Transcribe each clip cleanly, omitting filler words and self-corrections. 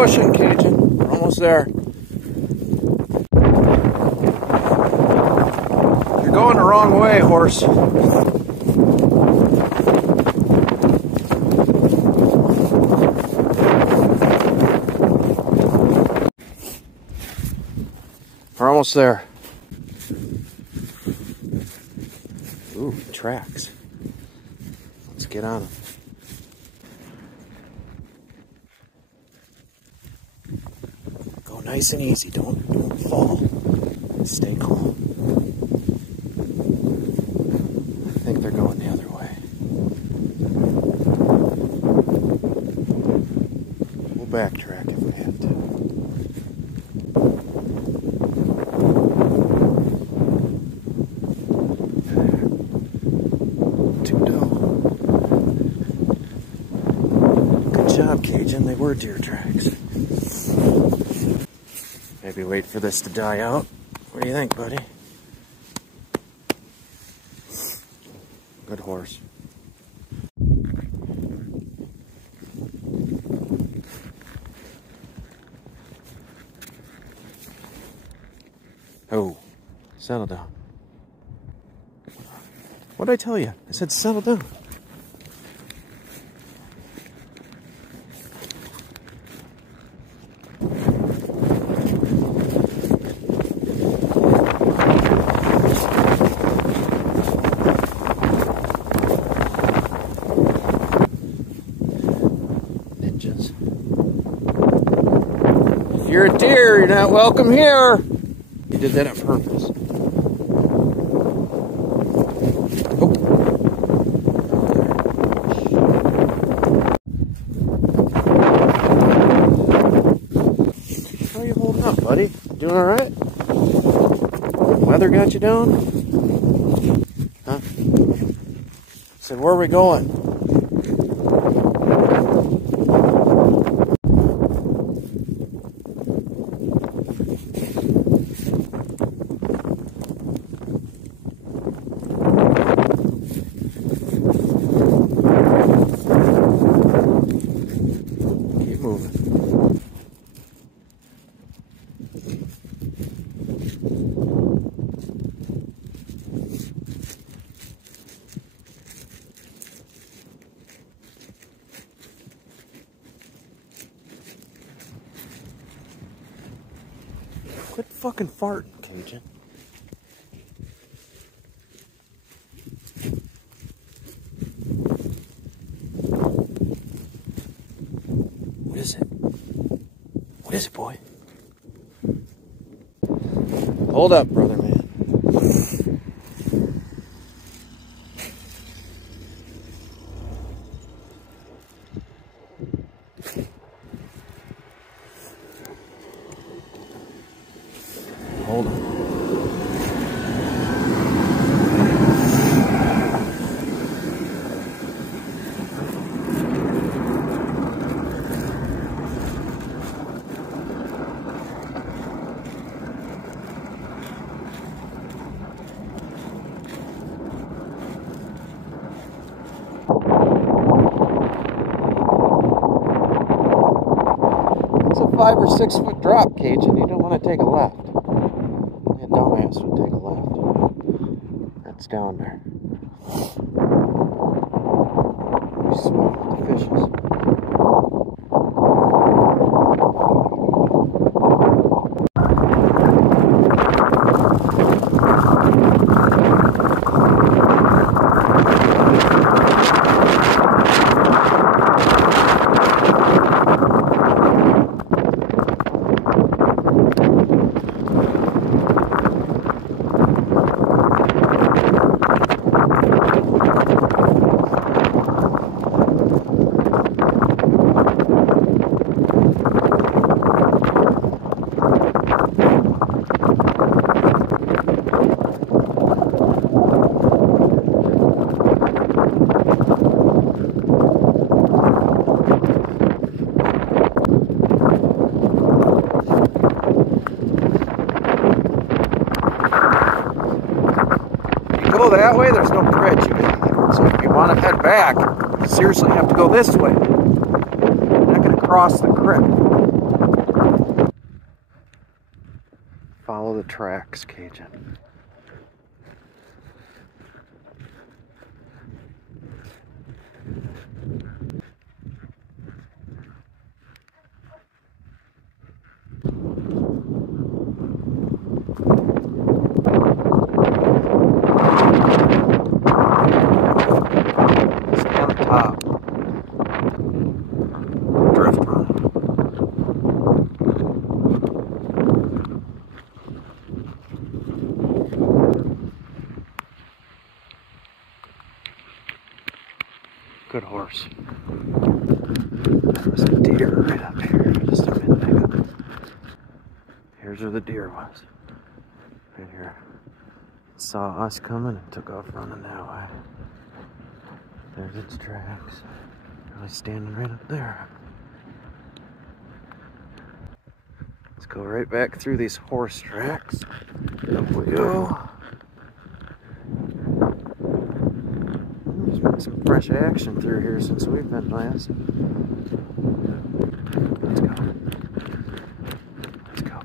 pushing, Cajun. We're almost there. You're going the wrong way, horse. We're almost there. Ooh, tracks. Let's get on them. Go nice and easy. Don't fall. Stay calm. I think they're going the other way. We'll backtrack if we have to. Good job, Cajun. They were deer tracks. Maybe wait for this to die out. What do you think, buddy? Good horse. Oh, settle down. What did I tell you? I said settle down. Ninjas. If you're a deer, you're not welcome here. You did that on purpose. How are you holding up, buddy? Doing all right? Weather got you down? Huh? Said, where are we going? Keep moving. Quit fucking farting, Cajun. What is it? What is it, boy? Hold up, brother man. Hold on. It's a 5 or 6 foot drop, Cajun. You don't want to take a left. Yeah, dumbass would take a left. That's down there. You swim with the fishes. Go that way, there's no bridge. So if you want to head back, you seriously have to go this way. You're not going to cross the creek. Follow the tracks, Cajun. Stay on the top. Drift run. Good horse. There was a deer right up here just a minute ago. Here's where the deer was. Right here. It saw us coming and took off running that way. There's its tracks. Really standing right up there. Let's go right back through these horse tracks. Up we go. There's been some fresh action through here since we've been last. Let's go. Let's go.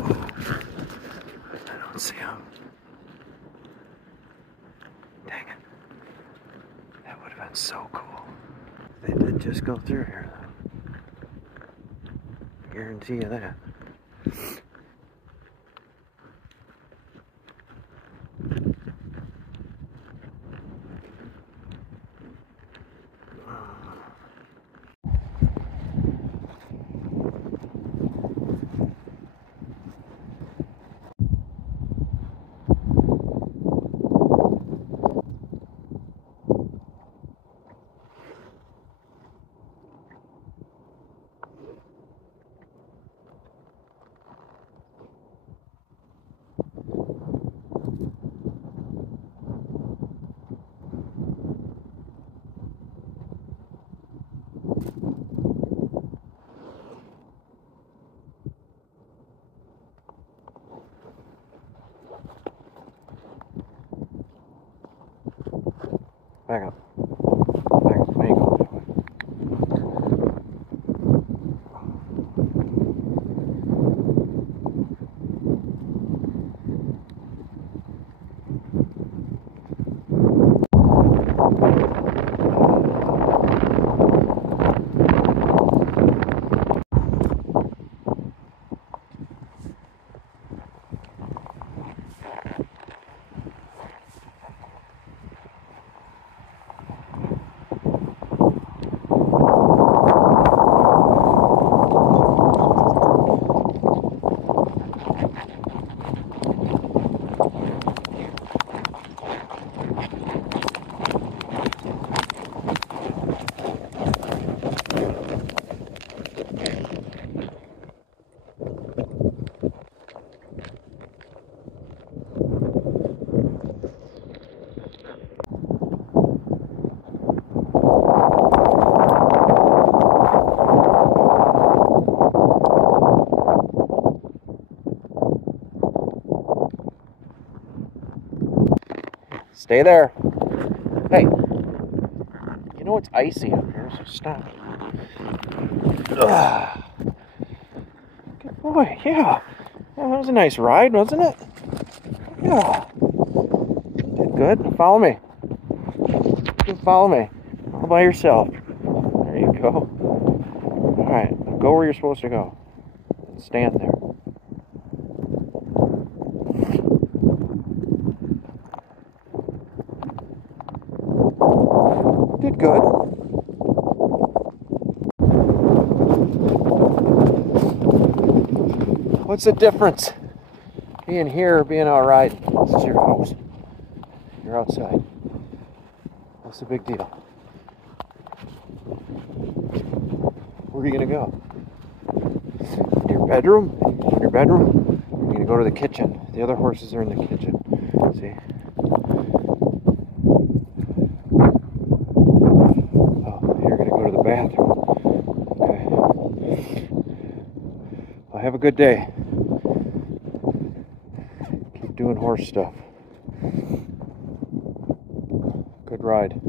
Oh, I don't see him. Dang it. That would have been so cool. They did just go through here, though. Guarantee you that. Back up. Back up. There you go. Stay there. Hey, you know it's icy up here, so stop. Ugh. Good boy, yeah. That was a nice ride, wasn't it? Yeah. Did good. Follow me. You follow me. All by yourself. There you go. Alright, now go where you're supposed to go. Stand there. Did good. What's the difference? Being here or being outright? This is your house. You're outside. What's the big deal? Where are you gonna go? To your bedroom? In your bedroom? You're gonna go to the kitchen. The other horses are in the kitchen. See? Bathroom. Okay. Well, have a good day. Keep doing horse stuff. Good ride.